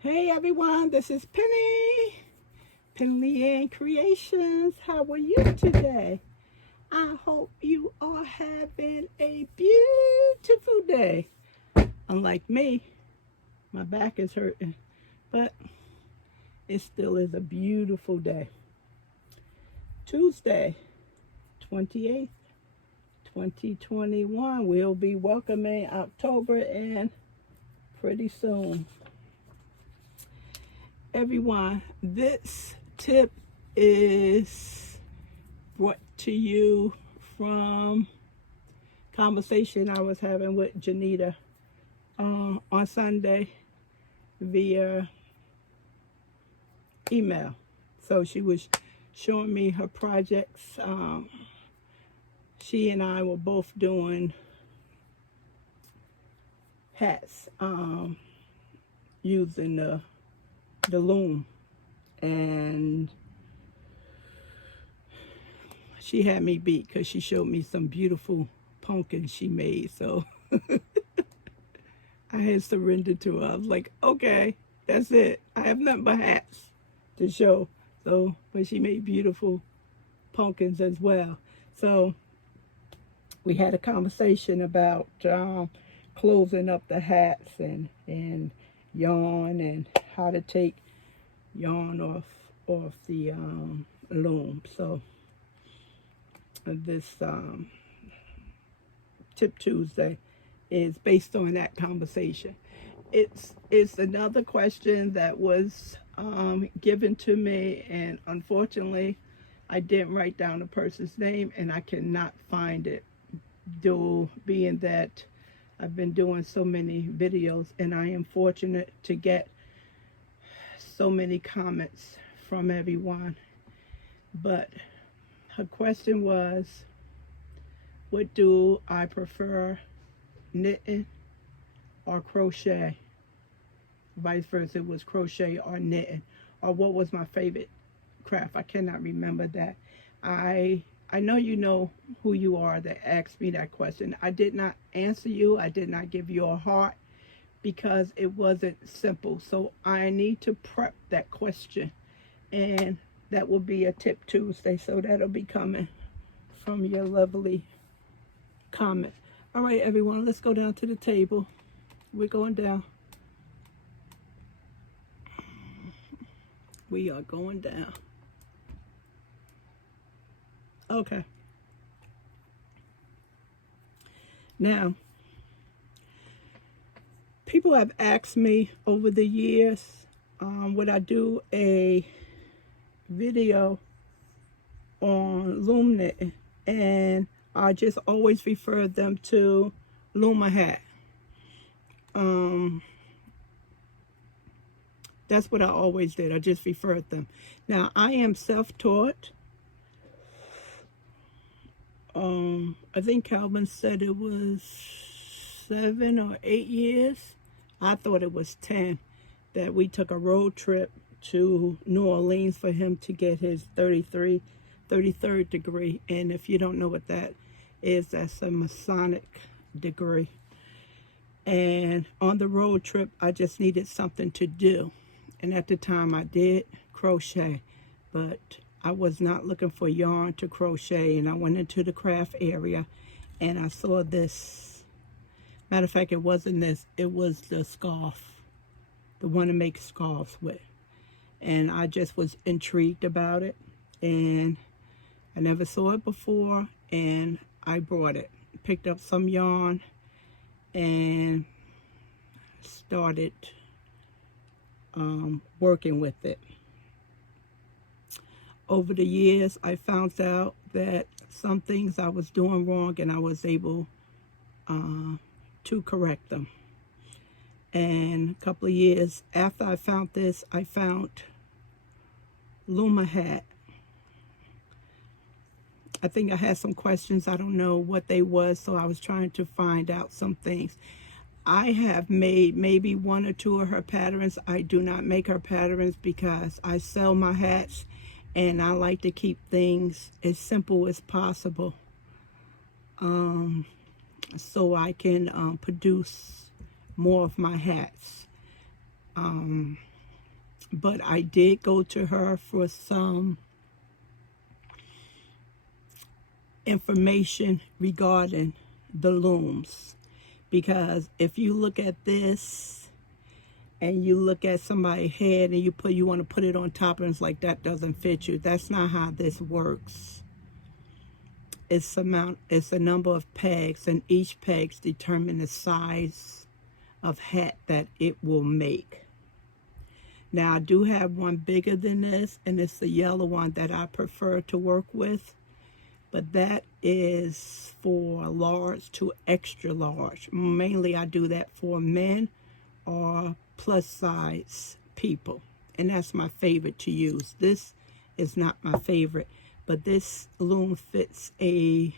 Hey everyone, this is Penley-Ann Creations. How are you today? I hope you are having a beautiful day. Unlike me, my back is hurting, but it still is a beautiful day. Tuesday, 28th, 2021. We'll be welcoming October and pretty soon. Everyone, this tip is brought to you from conversation I was having with Janita on Sunday via email. So she was showing me her projects. She and I were both doing hats using the Loom, and she had me beat because she showed me some beautiful pumpkins she made. So I had surrendered to her. I was like, okay, that's it. I have nothing but hats to show. So, but she made beautiful pumpkins as well. So we had a conversation about closing up the hats and yarn and how to take yarn off the loom. So this Tip Tuesday is based on that conversation. It's another question that was given to me, and unfortunately I didn't write down the person's name and I cannot find it, though being that I've been doing so many videos and I am fortunate to get so many comments from everyone. But her question was, what do I prefer, knitting or crochet? Vice versa, it was crochet or knitting, or what was my favorite craft. I cannot remember that. I know you know who you are that asked me that question. I did not answer you. I did not give you a heart because it wasn't simple. So I need to prep that question, and that will be a Tip Tuesday. So that'll be coming from your lovely comment. All right, everyone, let's go down to the table. We're going down. We are going down. Okay. Now, people have asked me over the years, would I do a video on loom knitting, and I just always refer them to Loom a Hat. That's what I always did. I just referred them. Now, I am self-taught. I think Calvin said it was 7 or 8 years. I thought it was 10 that we took a road trip to New Orleans for him to get his 33rd degree. And if you don't know what that is, that's a Masonic degree. And on the road trip, I just needed something to do. And at the time I did crochet, but I was not looking for yarn to crochet, and I went into the craft area and I saw this. Matter of fact, it wasn't this, it was the scarf, the one to make scarves with. And I just was intrigued about it, and I never saw it before, and I bought it. Picked up some yarn and started working with it. Over the years, I found out that some things I was doing wrong, and I was able to correct them. And a couple of years after I found this, I found Loom a Hat. I think I had some questions. I don't know what they was, so I was trying to find out some things. I have made maybe 1 or 2 of her patterns. I do not make her patterns because I sell my hats, and I like to keep things as simple as possible, so I can produce more of my hats. But I did go to her for some information regarding the looms, because if you look at this and you look at somebody's head and you want to put it on top and it's like that doesn't fit you, that's not how this works. It's a number of pegs, and each pegs determine the size of hat that it will make. Now I do have one bigger than this, and it's the yellow one that I prefer to work with, but that is for large to extra large. Mainly I do that for men or plus size people, and that's my favorite to use. This is not my favorite, but this loom fits a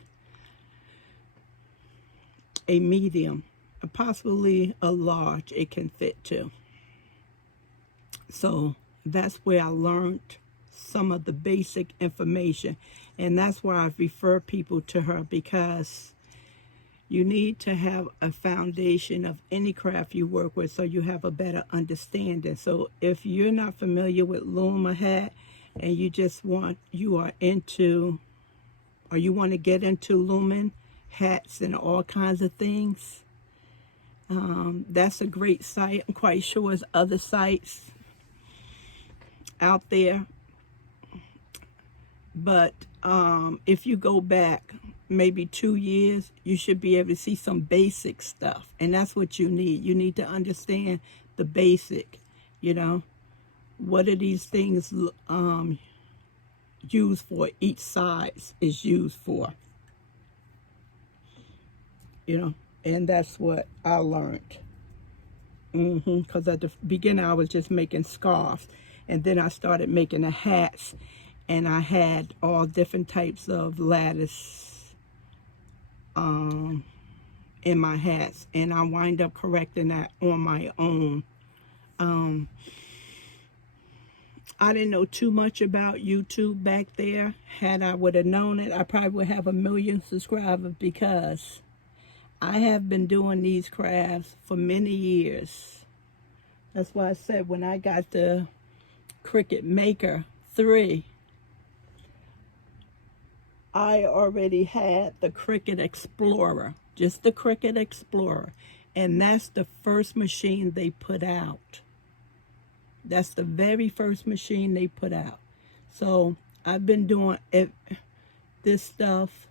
medium, possibly a large it can fit too. So that's where I learned some of the basic information, and that's why I refer people to her, because you need to have a foundation of any craft you work with so you have a better understanding. So if you're not familiar with loom or hat, and you want to get into looming hats and all kinds of things, that's a great site. I'm quite sure there's other sites out there, but if you go back maybe 2 years, you should be able to see some basic stuff, and that's what you need. You need to understand the basic, what are these things used for, each size is used for, and that's what I learned. Because at the beginning I was just making scarves, and then I started making the hats, and I had all different types of lattice in my hats, and I wind up correcting that on my own. I didn't know too much about YouTube back there. Had I would have known it, I probably would have 1 million subscribers, because I have been doing these crafts for many years. That's why I said when I got the Cricut Maker 3, I already had the Cricut Explorer, just the Cricut Explorer, and that's the first machine they put out. That's the very first machine they put out. So I've been doing this stuff,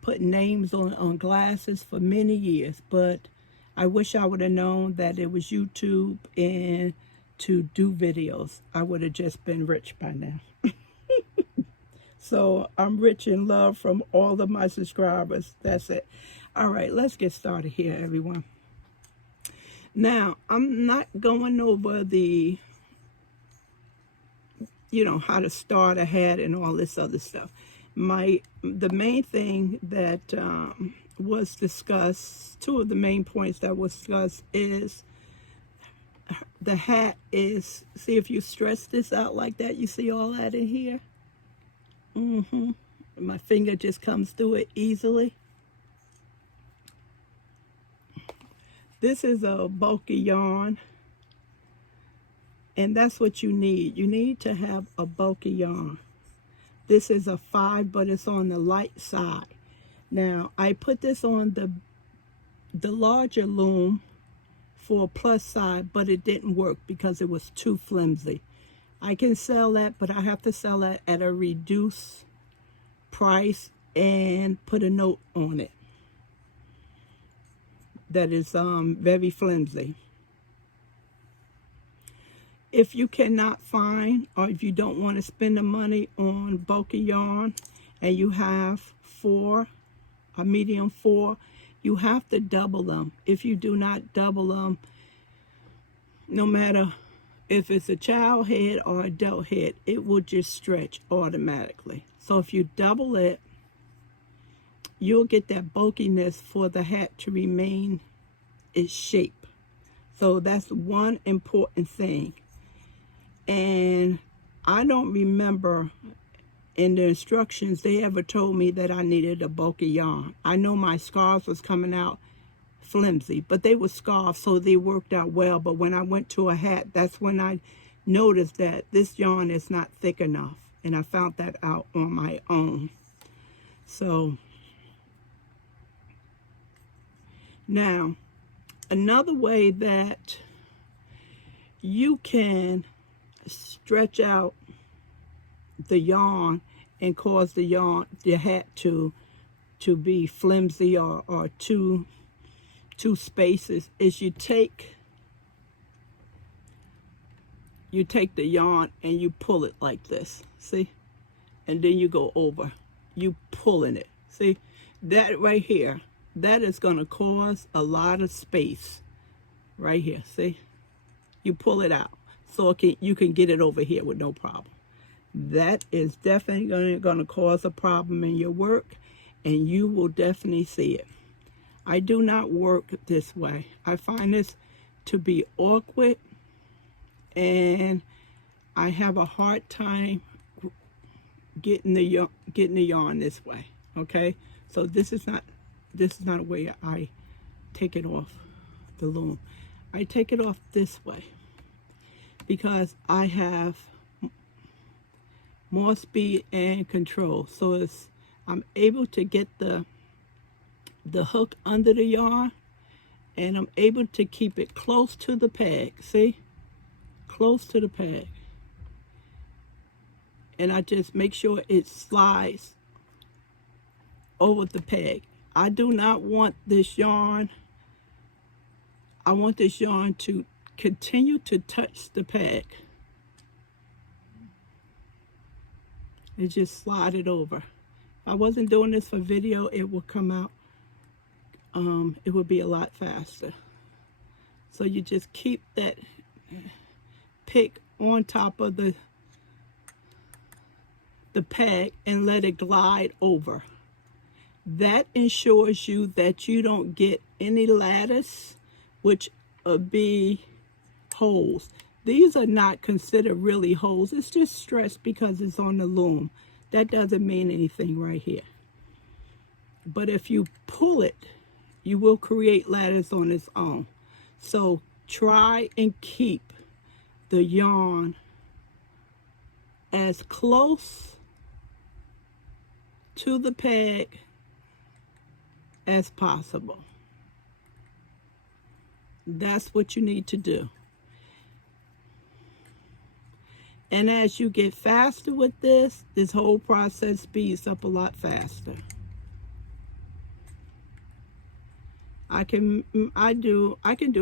putting names on glasses for many years, but I wish I would have known that it was YouTube and to do videos. I would have just been rich by now. So I'm rich in love from all of my subscribers. That's it. All right, let's get started here, everyone. Now, I'm not going over the, how to start a hat and all this other stuff. The main thing that was discussed, two of the main points that was discussed is the hat is, see if you stretch this out like that, you see all that in here? My finger just comes through it easily. This is a bulky yarn, and that's what you need. You need to have a bulky yarn. This is a 5, but it's on the light side. Now, I put this on the larger loom for a plus side, but it didn't work because it was too flimsy. I can sell that, but I have to sell that at a reduced price and put a note on it that is very flimsy. If you cannot find, or if you don't want to spend the money on bulky yarn, and you have a medium 4, you have to double them. If you do not double them, no matter if it's a child head or adult head, it will just stretch automatically. So if you double it, you'll get that bulkiness for the hat to remain its shape. So that's one important thing. And I don't remember in the instructions they ever told me that I needed a bulky yarn. I know my scarves was coming out flimsy, but they were scarves, so they worked out well. But when I went to a hat, that's when I noticed that this yarn is not thick enough, and I found that out on my own. So now, another way that you can stretch out the yarn and cause the hat to be flimsy or two spaces is you take the yarn and you pull it like this, see? And then you go over, you pulling it, see? That right here, that is going to cause a lot of space right here, see? You pull it out so you can get it over here with no problem. That is definitely going to cause a problem in your work, and you will definitely see it. I do not work this way. I find this to be awkward, and I have a hard time getting the yarn this way. Okay, so this is not a way I take it off the loom. I take it off this way because I have more speed and control. So I'm able to get the hook under the yarn, and I'm able to keep it close to the peg, see? Close to the peg. And I just make sure it slides over the peg. I do not want this yarn, I want this yarn to continue to touch the peg. And just slide it over. If I wasn't doing this for video, it would come out, it would be a lot faster. So you just keep that pick on top of the peg and let it glide over. That ensures you that you don't get any lattice, which would be holes. These are not considered really holes. It's just stress because it's on the loom. That doesn't mean anything right here. But if you pull it, you will create lattice on its own. So try and keep the yarn as close to the peg as possible. That's what you need to do. And as you get faster with this whole process speeds up a lot faster. I can do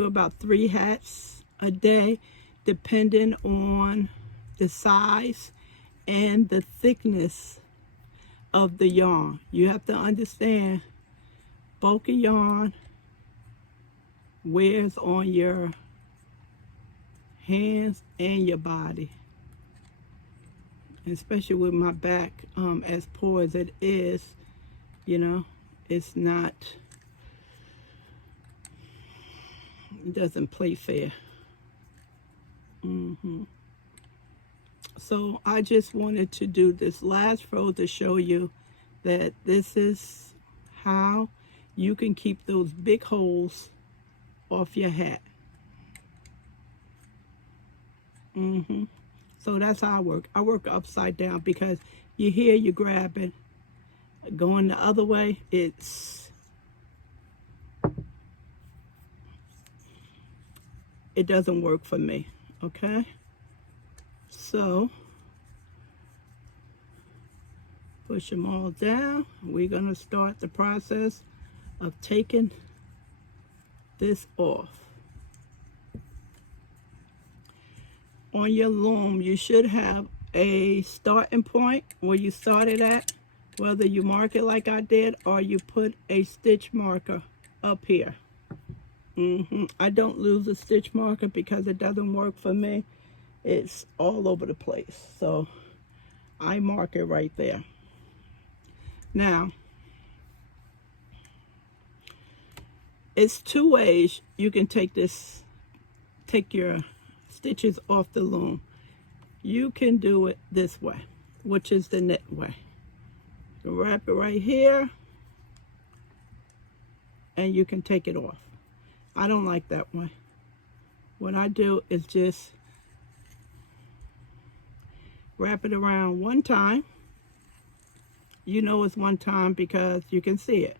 about 3 hats a day, depending on the size and the thickness of the yarn. You have to understand, bulky yarn wears on your hands and your body. Especially with my back as poor as it is, you know, it's not, it doesn't play fair. So I just wanted to do this last row to show you that this is how you can keep those big holes off your hat. So that's how I work. I work upside down because you hear you grabbing. Going the other way, it doesn't work for me, okay? So, push them all down. We're gonna start the process of taking this off. On your loom, you should have a starting point where you started at, whether you mark it like I did or you put a stitch marker up here. I don't lose a stitch marker because it doesn't work for me. It's all over the place. So I mark it right there. Now, it's 2 ways you can take your stitches off the loom. You can do it this way, which is the knit way. You wrap it right here, and you can take it off. I don't like that one. What I do is just wrap it around one time. You know it's one time because you can see it.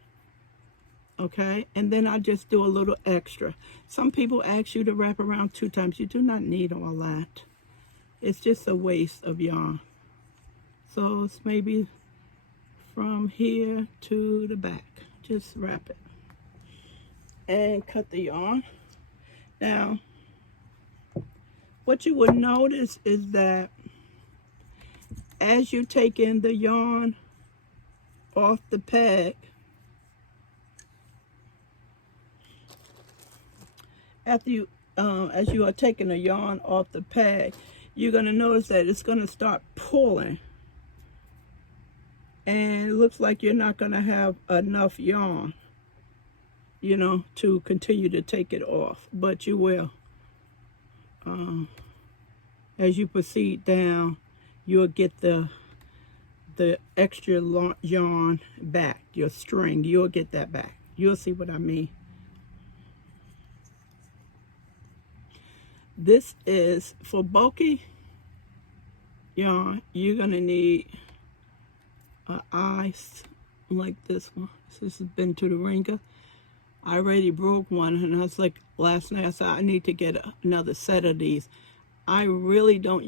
Okay, and then I just do a little extra. Some people ask you to wrap around 2 times. You do not need all that. It's just a waste of yarn. So it's maybe from here to the back. Just wrap it and cut the yarn. Now, what you would notice is that as you take in the yarn off the peg, after you, as you are taking the yarn off the peg, you're going to notice that it's going to start pulling. And it looks like you're not going to have enough yarn, you know, to continue to take it off. But you will. As you proceed down, you'll get the extra yarn back, your string. You'll get that back. You'll see what I mean. This is for bulky yarn. You're going to need an ice like this one. This has been to the ringer. I already broke one, and I was like, last night I said I need to get another set of these. I really don't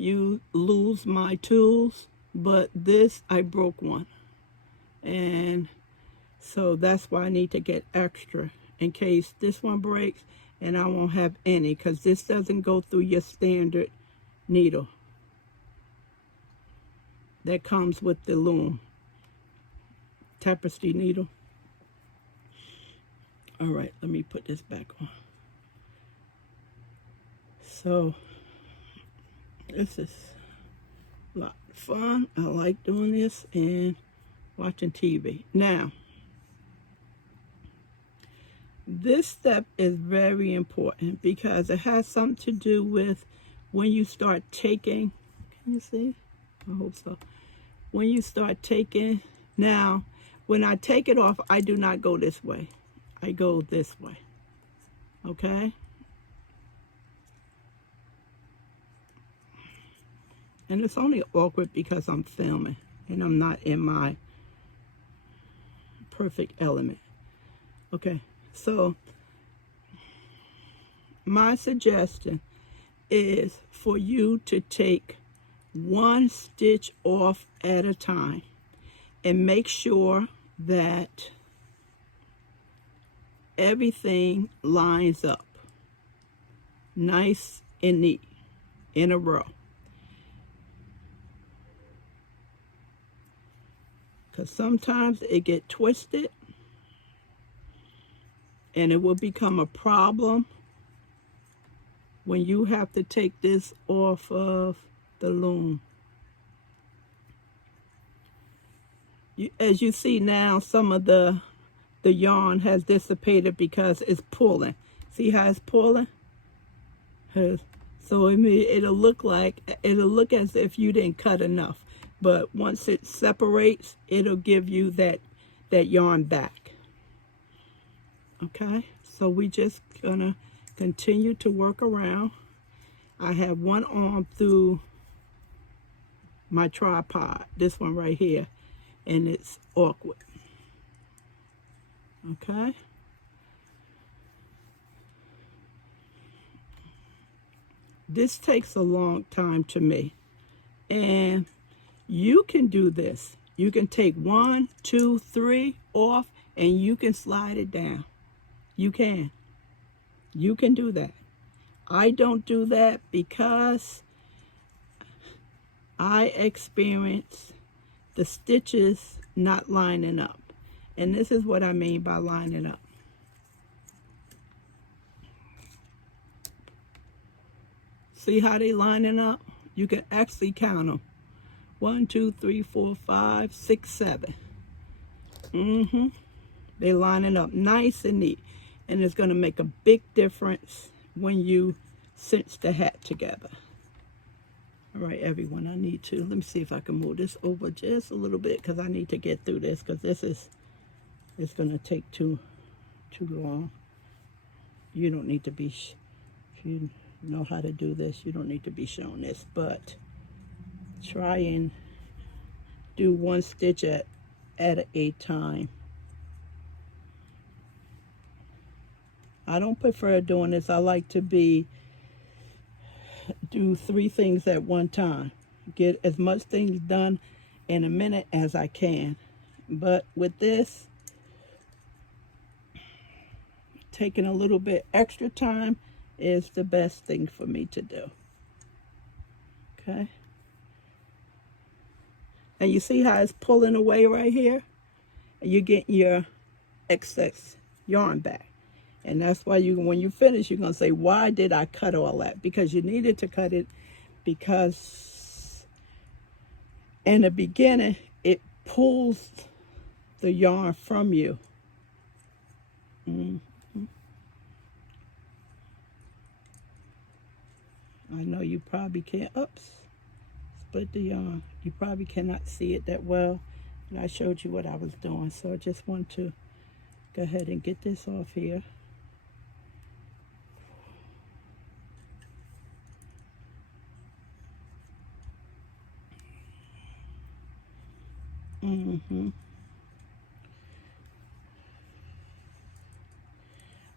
lose my tools, but this, I broke one. And so that's why I need to get extra in case this one breaks and I won't have any, because this doesn't go through your standard needle that comes with the Loom tapestry needle. All right, let me put this back on. So this is a lot of fun. I like doing this and watching TV. Now, this step is very important because it has something to do with when you start taking, can you see? I hope so. When you start taking, now, when I take it off, I do not go this way. I go this way, okay? And it's only awkward because I'm filming and I'm not in my perfect element. Okay, so my suggestion is for you to take one stitch off at a time and make sure that everything lines up nice and neat in a row. Because sometimes it get twisted and it will become a problem when you have to take this off of the loom. As you see now, some of the yarn has dissipated because it's pulling. See how it's pulling? So it'll look as if you didn't cut enough. But once it separates, it'll give you that yarn back. Okay, so we just gonna continue to work around. I have one arm through my tripod, this one right here, and it's awkward. Okay. This takes a long time to me, and you can do this. You can take 1, 2, 3 off, and you can slide it down. You can do that. I don't do that because I experience the stitches not lining up. And this is what I mean by lining up. See how they lining up? You can actually count them. 1, 2, 3, 4, 5, 6, 7. They lining up nice and neat. And it's going to make a big difference when you cinch the hat together. All right, everyone, let me see if I can move this over just a little bit because I need to get through this because it's going to take too long. you don't need to be, if you know how to do this, you don't need to be shown this, but try and do one stitch at a time. I don't prefer doing this. I like to do 3 things at one time. Get as much things done in a minute as I can. But with this, taking a little bit extra time is the best thing for me to do. Okay. And you see how it's pulling away right here? And you get your excess yarn back. And that's why when you finish, you're going to say, why did I cut all that? Because you needed to cut it because in the beginning, it pulls the yarn from you. I know you probably can't, split the yarn. You probably cannot see it that well. And I showed you what I was doing. So I just want to go ahead and get this off here.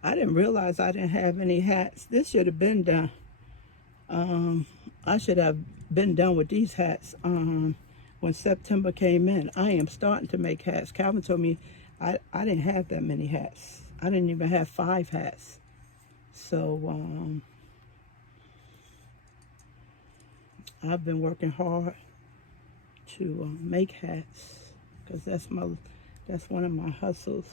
I didn't realize I didn't have any hats. This should have been done. I should have been done with these hats when September came in. I am starting to make hats. Calvin told me I didn't have that many hats. I didn't even have 5 hats. So I've been working hard to make hats because that's one of my hustles.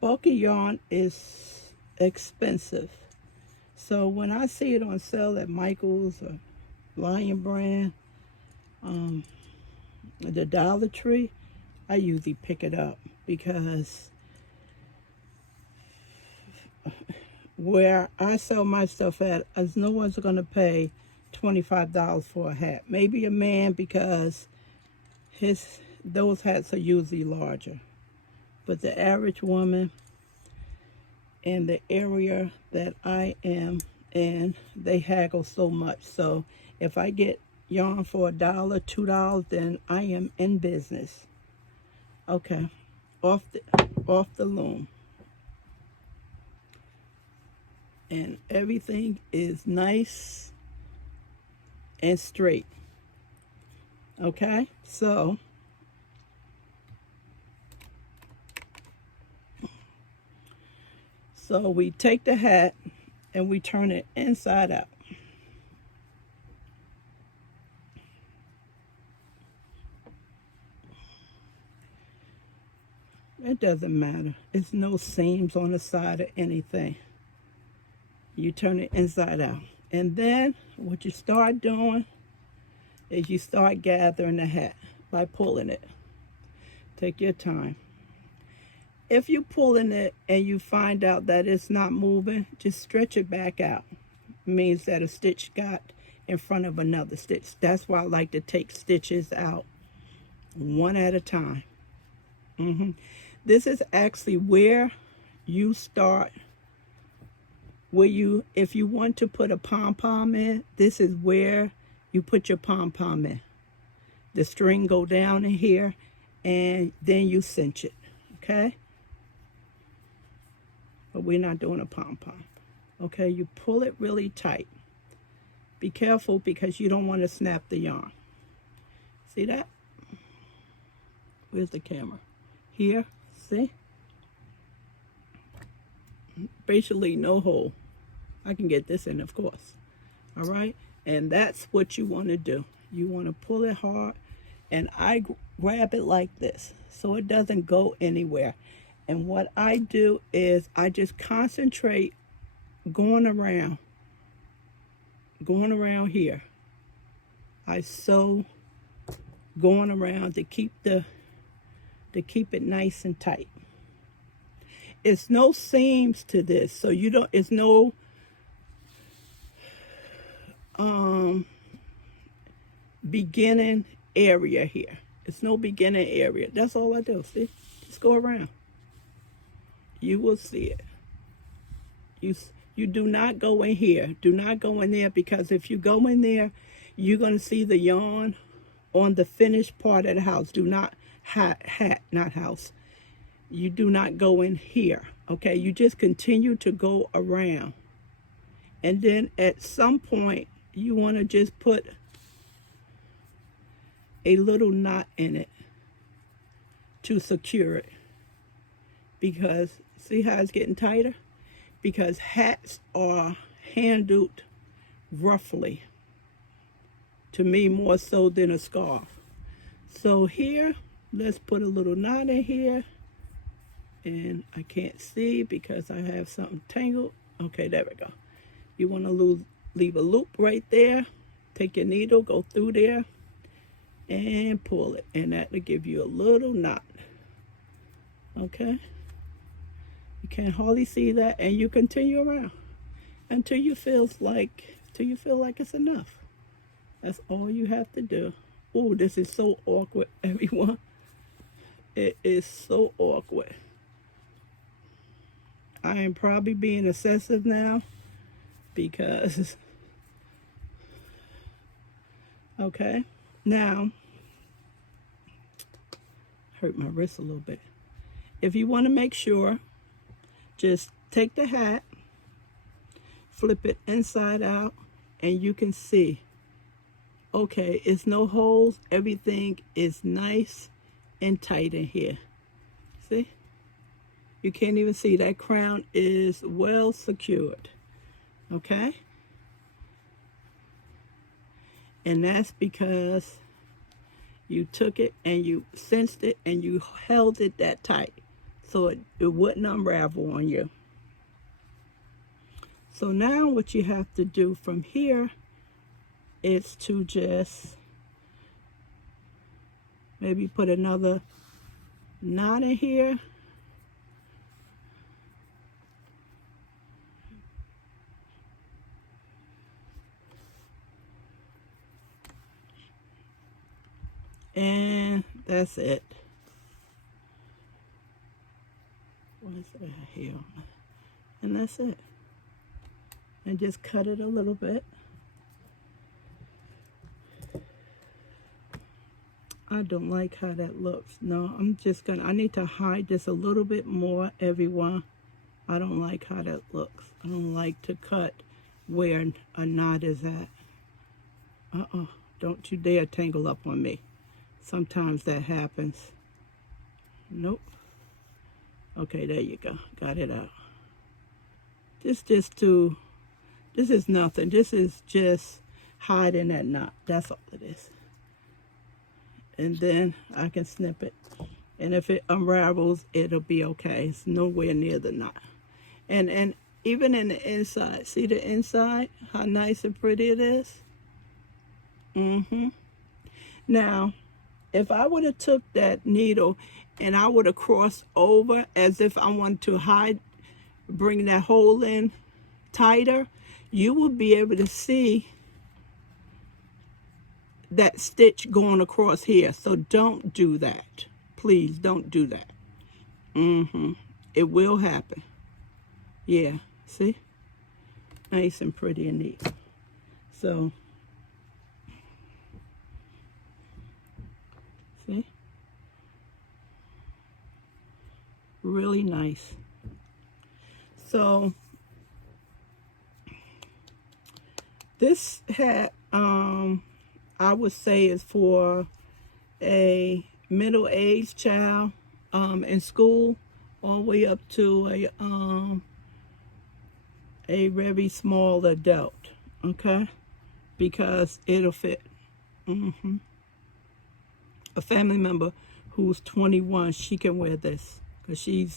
Bulky yarn is expensive. So when I see it on sale at Michael's or Lion Brand, the Dollar Tree, I usually pick it up because where I sell my stuff at, as no one's going to pay $25 for a hat. Maybe a man because those hats are usually larger. But the average woman in the area that I am in, they haggle so much. So if I get yarn for $1, $2, then I am in business. Okay, off the loom. And everything is nice and straight. Okay, so we take the hat and we turn it inside out. It doesn't matter. It's no seams on the side or anything. You turn it inside out. And then what you start doing is you start gathering the hat by pulling it. Take your time. If you're pulling it and you find out that it's not moving, just stretch it back out. It means that a stitch got in front of another stitch. That's why I like to take stitches out one at a time. This is actually where you start. If you want to put a pom-pom in, this is where you put your pom-pom in. The string go down in here and then you cinch it, okay? But we're not doing a pom-pom. Okay, you pull it really tight. Be careful because you don't want to snap the yarn. See that? Where's the camera? Here, see? Basically no hole. I can get this in, of course. All right? And that's what you want to do. You want to pull it hard. And I grab it like this so it doesn't go anywhere. And what I do is I just concentrate going around here. I sew going around to keep it nice and tight. It's no seams to this, so it's no beginning area here. It's no beginning area. That's all I do. See, just go around. You will see it. You do not go in here. Do not go in there, because if you go in there, you're going to see the yarn on the finished part of the house. Do not not house. You do not go in here. Okay, you just continue to go around. And then at some point, you want to just put a little knot in it to secure it. Because see how it's getting tighter? Because hats are handled roughly, to me more so than a scarf. So here, let's put a little knot in here. And I can't see because I have something tangled. Okay, there we go. You want to leave a loop right there. Take your needle, go through there, and pull it. And that will give you a little knot. Okay? You can't hardly see that, and you continue around until you feel like it's enough. That's all you have to do. Oh, this is so awkward, everyone. It is so awkward. I am probably being excessive now because, okay, now, hurt my wrist a little bit. If you want to make sure, just take the hat, flip it inside out, and you can see, okay, it's no holes. Everything is nice and tight in here. See? You can't even see that crown is well secured. Okay? And that's because you took it and you cinched it and you held it that tight so it wouldn't unravel on you. So now what you have to do from here is to just maybe put another knot in here. And that's it. What is that here? And that's it. And just cut it a little bit. I don't like how that looks. No, I need to hide this a little bit more, everyone. I don't like how that looks. I don't like to cut where a knot is at. Don't you dare tangle up on me. Sometimes that happens. Nope. Okay, there you go. Got it out. This is nothing. This is just hiding that knot. That's all it is. And then I can snip it. And if it unravels, it'll be okay. It's nowhere near the knot. And even in the inside, see the inside? How nice and pretty it is? Now, if I would have took that needle and I would have crossed over as if I wanted to bring that hole in tighter, you would be able to see that stitch going across here. So don't do that. Please don't do that. It will happen. Yeah, see? Nice and pretty and neat. So, see? Really nice. So, this hat, I would say is for a middle-aged child in school, all the way up to a very small adult, okay? Because it'll fit. A family member who's 21, she can wear this because she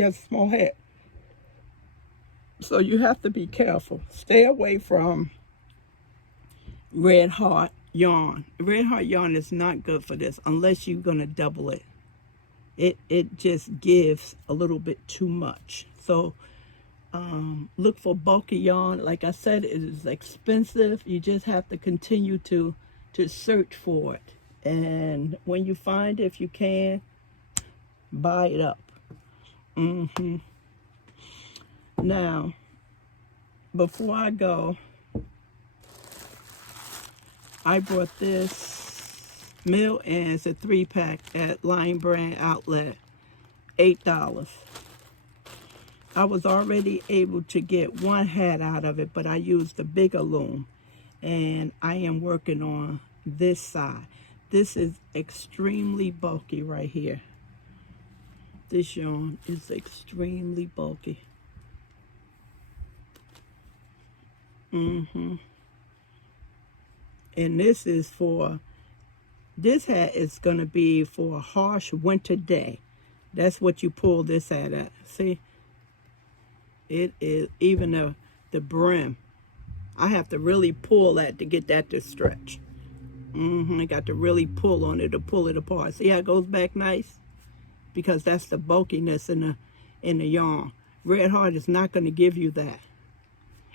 has a small head. So you have to be careful. Stay away from red heart yarn. Red heart yarn is not good for this unless you're gonna double it. It just gives a little bit too much. So look for bulky yarn. Like I said, it is expensive. You just have to continue to search for it. And when you find it, if you can, buy it up. Mm-hmm. Now, before I go, I bought this Penley-Ann's, a 3-pack at Lion Brand Outlet, $8. I was already able to get one hat out of it, but I used the bigger loom. And I am working on this side. This is extremely bulky right here. This yarn is extremely bulky. And this is for, this hat is going to be for a harsh winter day. That's what you pull this hat at. See? It is, even the brim. I have to really pull that to get that to stretch. I got to really pull on it to pull it apart. See how it goes back nice? Because that's the bulkiness in the yarn. Red Heart is not going to give you that.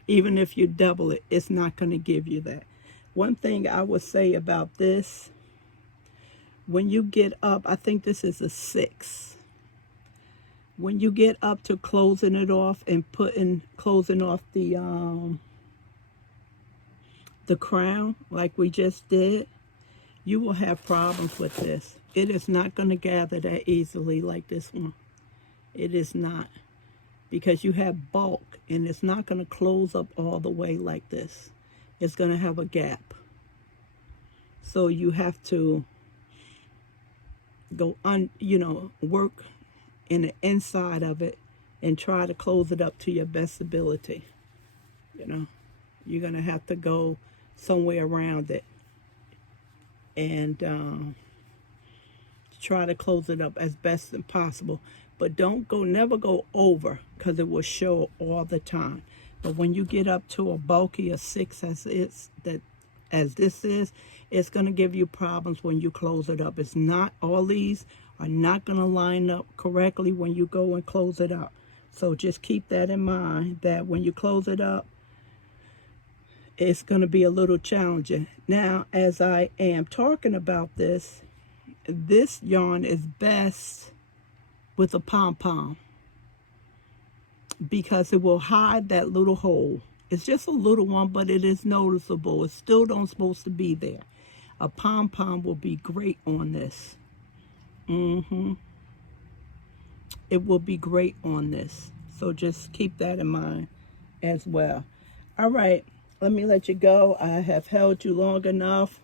Even if you double it, it's not going to give you that. One thing I would say about this, when you get up, I think this is a 6. When you get up to closing it off and closing off the crown like we just did, you will have problems with this. It is not going to gather that easily like this one. It is not, because you have bulk and it's not going to close up all the way like this. It's going to have a gap. So you have to go work in the inside of it and try to close it up to your best ability. You're going to have to go somewhere around it and try to close it up as best as possible. But never go over, because it will show all the time. But when you get up to a bulky, a 6 as this is, it's going to give you problems when you close it up. It's not, all these are not going to line up correctly when you go and close it up. So just keep that in mind, that when you close it up, it's going to be a little challenging. Now, as I am talking about this yarn is best with a pom-pom, because it will hide that little hole. It's just a little one, but it is noticeable. It's still not supposed to be there. A pom-pom will be great on this. It will be great on this. So just keep that in mind as well. All right, let me let you go. I have held you long enough.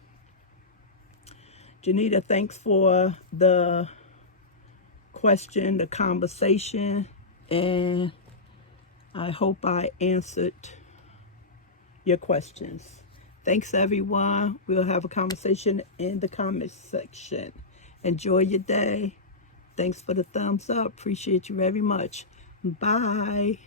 Janita, thanks for the question, the conversation, and I hope I answered your questions. Thanks, everyone. We'll have a conversation in the comments section. Enjoy your day. Thanks for the thumbs up. Appreciate you very much. Bye.